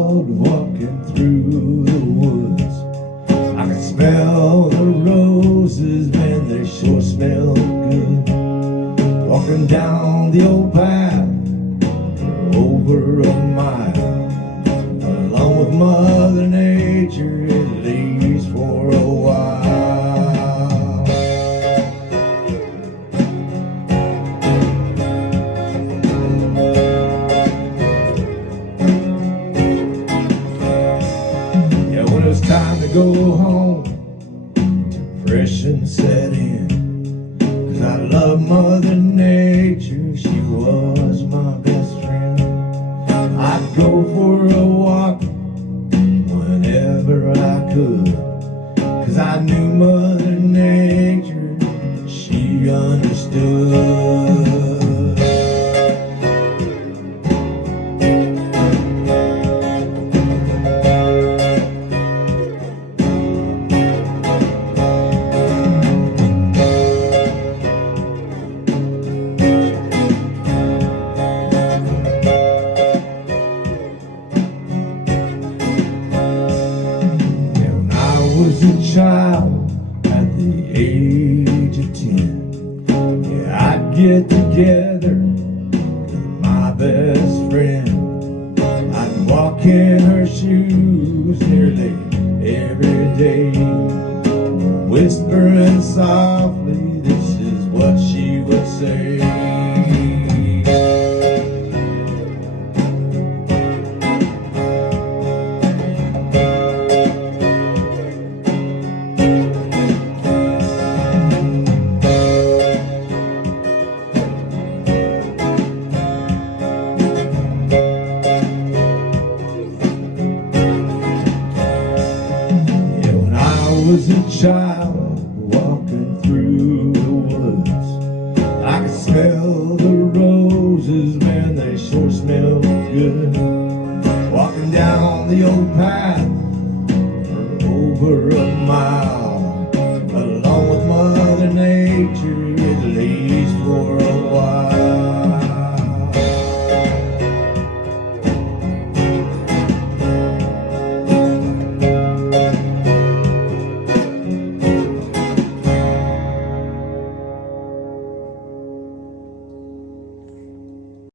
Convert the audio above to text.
child walking through the woods. I could smell the roses, man, they sure smell good. Walking down the old path for over a mile, along with Mother Nature, at least for a while. Yeah, when it was time to go home, depression set in. 'Cause I love Mother Nature, she was my best friend. I'd go for a walk whenever I could, 'cause I knew Mother Nature, she understood. I was a child at the age of 10. Yeah, I'd get together with my best friend. I'd walk in her shoes nearly every day, whispering softly, this is what she would say. I was a child walking through the woods. I could smell the roses, man, they sure smell good. Walking down the old path for over a mile, along with Mother Nature, at least for a